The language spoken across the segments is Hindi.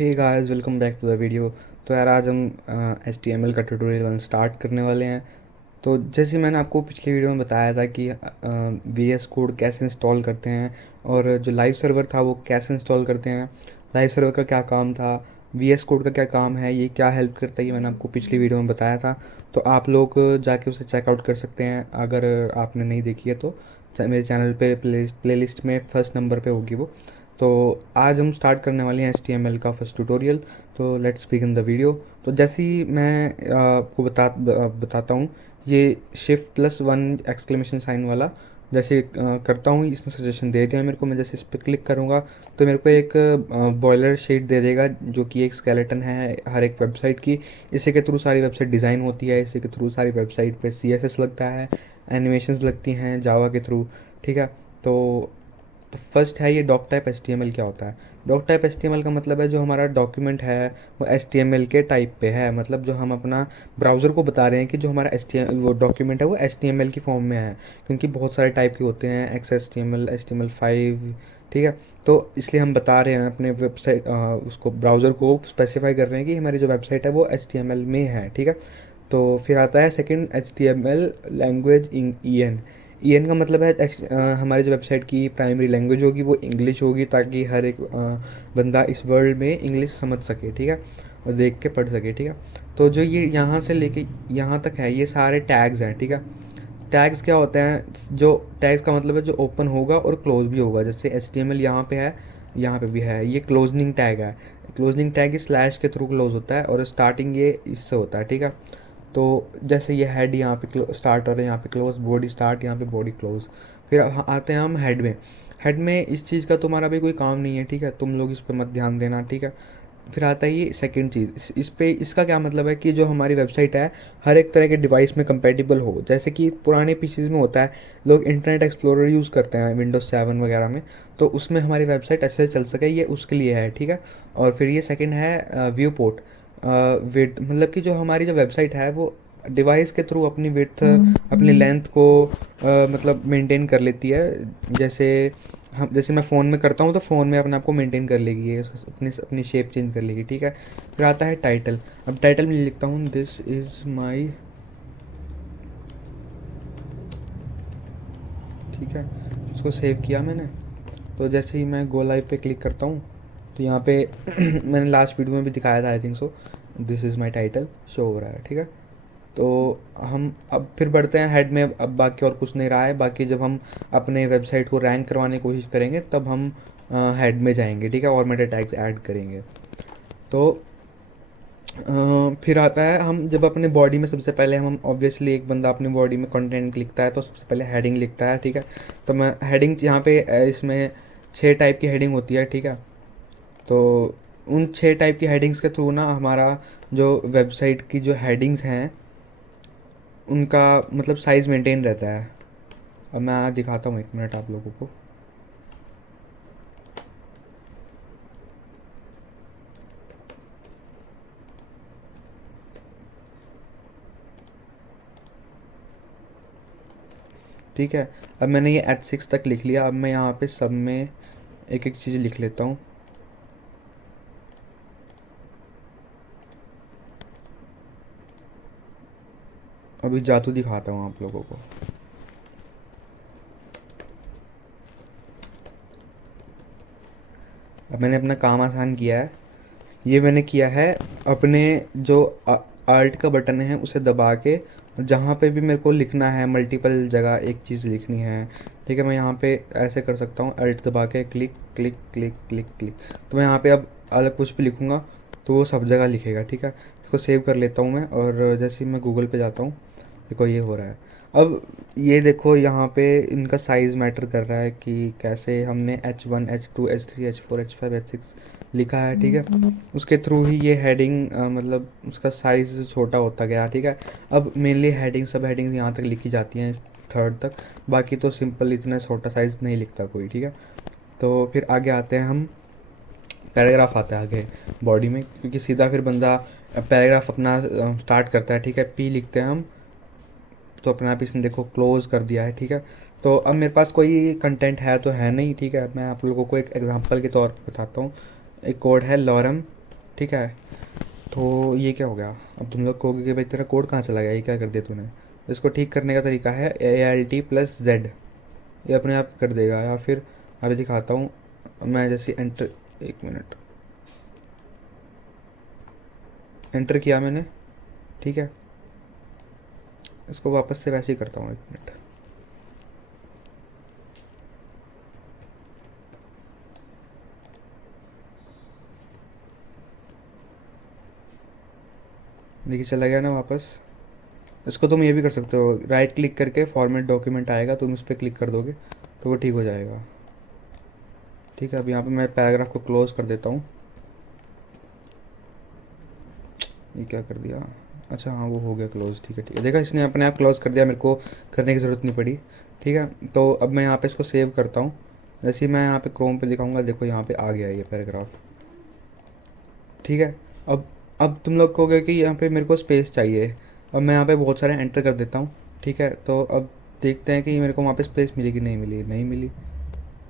Hey guys, welcome back to the video. तो यार आज हम HTML का ट्यूटोरियल 1 स्टार्ट करने वाले हैं। तो जैसे मैंने आपको पिछली वीडियो में बताया था कि VS कोड कैसे इंस्टॉल करते हैं और जो लाइव सर्वर था वो कैसे इंस्टॉल करते हैं, लाइव सर्वर का क्या काम था, VS कोड का क्या काम है, ये क्या हेल्प करता है, ये मैंने आपको पिछली वीडियो में बताया था। तो आप लोग जाके उसे चेकआउट कर सकते हैं अगर आपने नहीं देखी है तो। मेरे चैनल पे प्लेलिस्ट में फर्स्ट नंबर पे होगी वो। तो आज हम स्टार्ट करने वाले हैं HTML का फर्स्ट ट्यूटोरियल। तो लेट्स बिगिन द वीडियो। तो जैसे ही मैं आपको बताता हूँ, ये Shift+1 एक्सक्लेमेशन साइन वाला जैसे करता हूँ, इसने सजेशन दे दिया मेरे को। मैं जैसे इस पर क्लिक करूँगा तो मेरे को एक बॉयलर शीट दे देगा जो कि एक स्केलेटन है हर एक वेबसाइट की। इसी के थ्रू सारी वेबसाइट डिज़ाइन होती है, इसी के थ्रू सारी वेबसाइट पे CSS लगता है, एनिमेशंस लगती हैं जावा के थ्रू। ठीक है। तो फर्स्ट है ये डॉक टाइप HTML क्या होता है। डॉक टाइप HTML का मतलब है जो हमारा डॉक्यूमेंट है वो HTML के टाइप पे है, मतलब जो हम अपना ब्राउज़र को बता रहे हैं कि जो हमारा HTML वो डॉक्यूमेंट है वो HTML की फॉर्म में है, क्योंकि बहुत सारे टाइप के होते हैं, XHTML, HTML5। ठीक है। तो इसलिए हम बता रहे हैं अपने वेबसाइट उसको ब्राउज़र को स्पेसिफाई कर रहे हैं कि हमारी जो वेबसाइट है वो HTML में है। ठीक है। तो फिर आता है second HTML language in EN का मतलब है हमारी जो वेबसाइट की प्राइमरी लैंग्वेज होगी वो इंग्लिश होगी, ताकि हर एक बंदा इस वर्ल्ड में इंग्लिश समझ सके। ठीक है। और देख के पढ़ सके। ठीक है। तो जो ये यहाँ से लेके यहाँ तक है ये सारे टैग्स हैं। ठीक है। टैग्स क्या होते हैं, जो टैग्स का मतलब है जो ओपन होगा और क्लोज भी होगा। जैसे HTML यहाँ पे है, यहाँ पे भी है, ये क्लोजनिंग टैग है। क्लोजनिंग टैग इस स्लैश के थ्रू क्लोज होता है और स्टार्टिंग ये इससे होता है। ठीक है। तो जैसे ये हेड यहाँ पे स्टार्ट और यहाँ पे क्लोज, बॉडी स्टार्ट, यहाँ पे बॉडी क्लोज। फिर आते हैं हम हेड में। हेड में इस चीज़ का तुम्हारा भी कोई काम नहीं है। ठीक है। तुम लोग इस पर मत ध्यान देना। ठीक है। फिर आता है ये सेकंड चीज़, इस पे इसका क्या मतलब है कि जो हमारी वेबसाइट है हर एक तरह के डिवाइस में कंपेटिबल हो। जैसे कि पुराने पीसीज में होता है, लोग इंटरनेट एक्सप्लोरर यूज़ करते हैं विंडोज़ 7 वगैरह में, तो उसमें हमारी वेबसाइट अच्छे से चल सके, ये उसके लिए है। ठीक है। और फिर ये सेकंड है व्यू पोर्ट। विड मतलब कि जो हमारी जो वेबसाइट है वो डिवाइस के थ्रू अपनी विड्थ, अपनी लेंथ को मतलब मेंटेन कर लेती है। जैसे मैं फ़ोन में करता हूँ तो फ़ोन में अपने आप को मेंटेन कर लेगी, ये अपनी अपनी शेप चेंज कर लेगी। ठीक है। फिर आता है टाइटल। अब टाइटल में लिखता हूँ दिस इज़ माई। ठीक है। इसको सेव किया मैंने। तो जैसे ही मैं गो लाइव पे क्लिक करता हूँ तो यहाँ पे मैंने लास्ट वीडियो में भी दिखाया था, I think so, this is my title show हो रहा है। ठीक है। तो हम अब फिर बढ़ते हैं हेड में। अब बाकी और कुछ नहीं रहा है, बाकी जब हम अपने वेबसाइट को रैंक करवाने की कोशिश करेंगे तब हम हेड में जाएंगे। ठीक है। और मेटा टैग्स ऐड करेंगे। तो फिर आता है हम जब अपने बॉडी में, सबसे पहले हम ऑब्वियसली एक बंदा अपनी बॉडी में कंटेंट लिखता है तो सबसे पहले हेडिंग लिखता है। ठीक है। तो मैं हेडिंग यहाँ पे इसमें 6 टाइप की हेडिंग होती है। ठीक है। तो उन 6 टाइप की हेडिंग्स के थ्रू ना हमारा जो वेबसाइट की जो हेडिंग्स हैं उनका मतलब साइज़ मेंटेन रहता है। अब मैं दिखाता हूँ, 1 मिनट आप लोगों को। ठीक है। अब मैंने ये H6 तक लिख लिया। अब मैं यहाँ पे सब में एक एक चीज़ लिख लेता हूँ। अभी जादू दिखाता हूँ आप लोगों को। अब मैंने अपना काम आसान किया है। ये मैंने किया है अपने जो आर्ट का बटन है उसे दबा के, जहाँ पे भी मेरे को लिखना है, मल्टीपल जगह एक चीज़ लिखनी है। ठीक है। मैं यहाँ पे ऐसे कर सकता हूँ, अल्ट दबा के click click click click click. तो मैं यहाँ पे अब अलग कुछ भी लिखूँगा तो वो सब जगह लिखेगा। ठीक है। इसको सेव कर लेता हूँ मैं, और जैसे ही मैं गूगल पे जाता हूँ, देखो ये हो रहा है। अब ये देखो यहाँ पे इनका साइज़ मैटर कर रहा है कि कैसे हमने H1 H2 H3 H4 H5 H6 लिखा है। ठीक है। उसके थ्रू ही ये हेडिंग मतलब उसका साइज़ छोटा होता गया। ठीक है। अब मेनली हेडिंग, सब हेडिंग्स यहाँ तक लिखी जाती हैं, थर्ड तक। बाकी तो सिंपल इतना छोटा साइज़ नहीं लिखता कोई। ठीक है। तो फिर आगे आते हैं हम, पैराग्राफ आता है आगे बॉडी में, क्योंकि सीधा फिर बंदा पैराग्राफ अपना स्टार्ट करता है। ठीक है। P लिखते हैं हम, तो अपने आप इसने देखो क्लोज कर दिया है। ठीक है। तो अब मेरे पास कोई कंटेंट है तो है नहीं। ठीक है। मैं आप लोगों को एक एग्जांपल के तौर पर बताता हूँ। एक कोड है लॉरम ठीक है। तो ये क्या हो गया, अब तुम लोग कहोगे कि भाई तेरा कोड कहाँ चला गया, ये क्या कर दिया तूने। इसको ठीक करने का तरीका है ALT+Z, ये अपने आप कर देगा। या फिर अभी दिखाता हूँ मैं, जैसे एंटर, एक मिनट, एंटर किया मैंने, ठीक है। इसको वापस से वैसे ही करता हूँ, एक मिनट। देखिए चला गया ना वापस। इसको तुम ये भी कर सकते हो, राइट क्लिक करके फॉर्मेट डॉक्यूमेंट आएगा, तुम इस पर क्लिक कर दोगे तो वो ठीक हो जाएगा। ठीक है, अब यहाँ पे मैं पैराग्राफ को क्लोज कर देता हूँ। ये क्या कर दिया, अच्छा हाँ वो हो गया क्लोज, ठीक है ठीक है, देखा इसने अपने आप क्लोज कर दिया, मेरे को करने की ज़रूरत नहीं पड़ी। ठीक है, तो अब मैं यहाँ पे इसको सेव करता हूँ। जैसे ही मैं यहाँ पे क्रोम पे दिखाऊंगा, देखो यहाँ पे आ गया ये पैराग्राफ। ठीक है, अब तुम लोग कहोगे कि यहाँ पे मेरे को स्पेस चाहिए। अब मैं यहाँ पे बहुत सारे एंटर कर देता हूँ। ठीक है, तो अब देखते हैं कि मेरे को वहाँ पे स्पेस मिली कि नहीं मिली, नहीं मिली।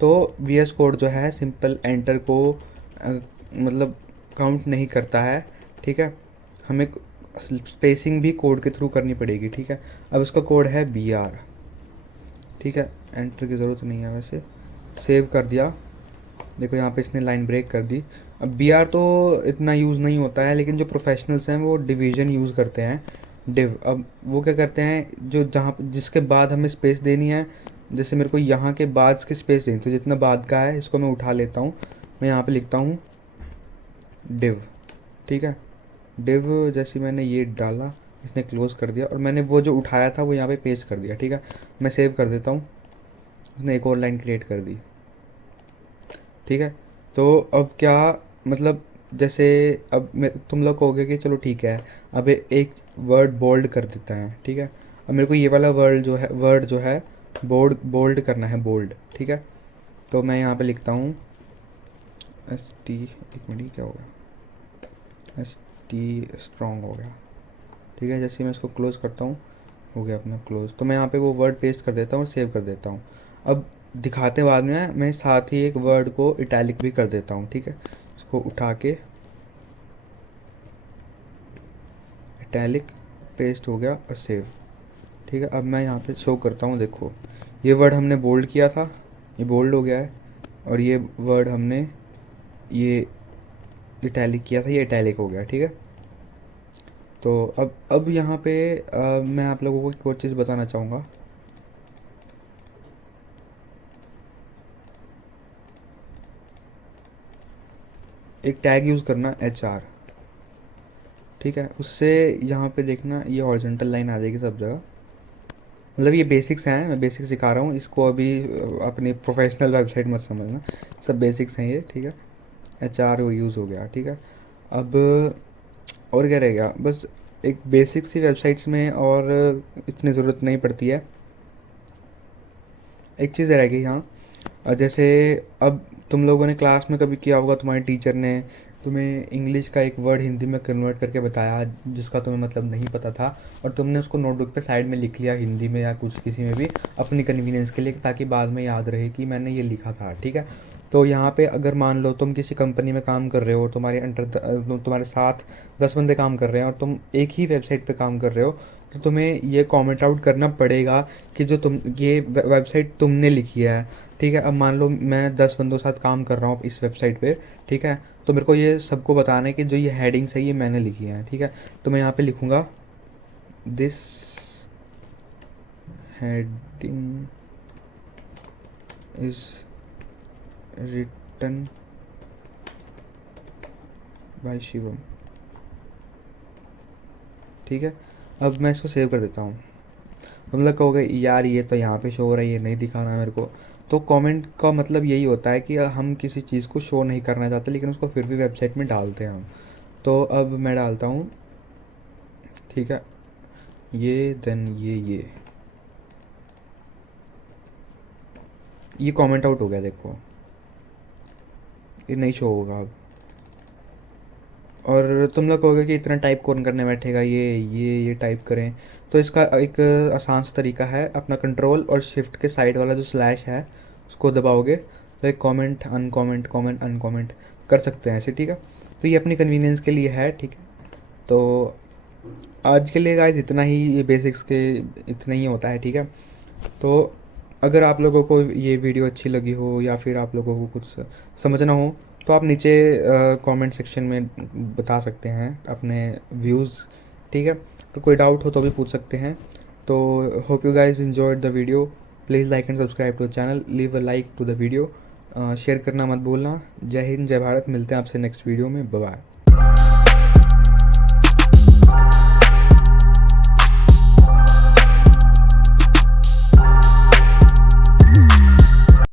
तो VS कोड जो है सिंपल एंटर को मतलब काउंट नहीं करता है। ठीक है, हमें स्पेसिंग भी कोड के थ्रू करनी पड़ेगी। ठीक है, अब इसका कोड है BR। ठीक है, एंटर की ज़रूरत नहीं है वैसे, सेव कर दिया। देखो यहाँ पे इसने लाइन ब्रेक कर दी। अब BR तो इतना यूज़ नहीं होता है, लेकिन जो प्रोफेशनल्स हैं वो डिवीजन यूज़ करते हैं, डिव। अब वो क्या करते हैं, जो जहाँ जिसके बाद हमें स्पेस देनी है, जैसे मेरे को यहाँ के बाद की स्पेस देनी, तो जितना बाद का है इसको मैं उठा लेता हूँ। मैं यहाँ पे लिखता हूँ डिव। ठीक है, डिव जैसे मैंने ये डाला, इसने क्लोज़ कर दिया, और मैंने वो जो उठाया था वो यहाँ पे पेस्ट कर दिया। ठीक है, मैं सेव कर देता हूँ, उसने एक और लाइन क्रिएट कर दी। ठीक है, तो अब क्या मतलब, जैसे अब तुम लोग कहोगे कि चलो ठीक है, अब एक वर्ड बोल्ड कर देता है। ठीक है, अब मेरे को ये वाला वर्ड जो है बोल्ड करना है, बोल्ड। ठीक है, तो मैं यहाँ पे लिखता हूँ ST, एक मिनट क्या होगा, ST स्ट्रॉन्ग हो गया। ठीक है, जैसे मैं इसको क्लोज़ करता हूँ, हो गया अपना क्लोज। तो मैं यहाँ पे वो वर्ड पेस्ट कर देता हूँ और सेव कर देता हूँ। अब दिखाते बाद में मैं साथ ही एक वर्ड को इटैलिक भी कर देता हूँ। ठीक है, इसको उठा के इटैलिक, पेस्ट हो गया और सेव। ठीक है, अब मैं यहाँ पे शो करता हूँ, देखो ये वर्ड हमने बोल्ड किया था, ये बोल्ड हो गया है, और ये वर्ड हमने ये इटैलिक किया था, ये इटैलिक हो गया। ठीक है, तो अब यहाँ पे मैं आप लोगों को एक और चीज़ बताना चाहूँगा। एक टैग यूज़ करना HR। ठीक है, उससे यहाँ पे देखना ये हॉरिजॉन्टल लाइन आ जाएगी सब जगह। मतलब ये बेसिक्स हैं, मैं बेसिक्स सिखा रहा हूँ, इसको अभी अपनी प्रोफेशनल वेबसाइट मत समझना, सब बेसिक्स हैं ये। ठीक है, HR यूज़ हो गया। ठीक है, अब और क्या रह गया, बस एक बेसिक सी वेबसाइट्स में और इतनी ज़रूरत नहीं पड़ती है। एक चीज़ रह गई यहाँ, जैसे अब तुम लोगों ने क्लास में कभी किया होगा, तुम्हारे टीचर ने तुम्हें इंग्लिश का एक वर्ड हिंदी में कन्वर्ट करके बताया जिसका तुम्हें मतलब नहीं पता था, और तुमने उसको नोटबुक पे साइड में लिख लिया हिंदी में या कुछ किसी में भी, अपनी कन्वीनियंस के लिए, ताकि बाद में याद रहे कि मैंने ये लिखा था। ठीक है, तो यहाँ पे अगर मान लो तुम किसी कंपनी में काम कर रहे हो, तुम्हारे अंडर तुम्हारे साथ 10 बंदे काम कर रहे हैं और तुम एक ही वेबसाइट पे काम कर रहे हो, तो तुम्हें ये कमेंट आउट करना पड़ेगा कि जो तुम ये वेबसाइट तुमने लिखी है। ठीक है, अब मान लो मैं 10 बंदों के साथ काम कर रहा हूँ इस वेबसाइट पे। ठीक है, तो मेरे को ये सबको बताना है कि जो ये हेडिंग्स है ये मैंने लिखी है। ठीक है, तो मैं यहाँ पे लिखूँगा this heading is written by Shivam. ठीक है, अब मैं इसको सेव कर देता हूँ। हम लोग कहोगे यार ये तो यहाँ पे शो हो रहा है, ये नहीं दिखाना मेरे को। तो कमेंट का मतलब यही होता है कि हम किसी चीज़ को शो नहीं करना चाहते, लेकिन उसको फिर भी वेबसाइट में डालते हैं हम। तो अब मैं डालता हूँ, ठीक है, ये देन ये कमेंट आउट हो गया, देखो ये नहीं शो होगा अब। और तुम लोग कहोगे कि इतना टाइप कौन करने बैठेगा, ये टाइप करें। तो इसका एक आसान सा तरीका है, अपना कंट्रोल और शिफ्ट के साइड वाला जो स्लैश है उसको दबाओगे तो एक कमेंट अनकमेंट कमेंट अनकमेंट कर सकते हैं ऐसे। ठीक है, तो ये अपनी कन्वीनियंस के लिए है, ठीक है। तो आज के लिए गाइस इतना ही, ये बेसिक्स के इतना ही होता है, ठीक है। तो अगर आप लोगों को ये वीडियो अच्छी लगी हो या फिर आप लोगों को कुछ समझना हो तो आप नीचे कमेंट सेक्शन में बता सकते हैं अपने व्यूज़, ठीक है। तो कोई डाउट हो तो भी पूछ सकते हैं। तो hope you guys enjoyed the video. Please like and subscribe to the channel, leave a like to the video, share करना मत भूलना। जय हिंद, जय भारत। मिलते हैं आपसे नेक्स्ट वीडियो में। Bye bye.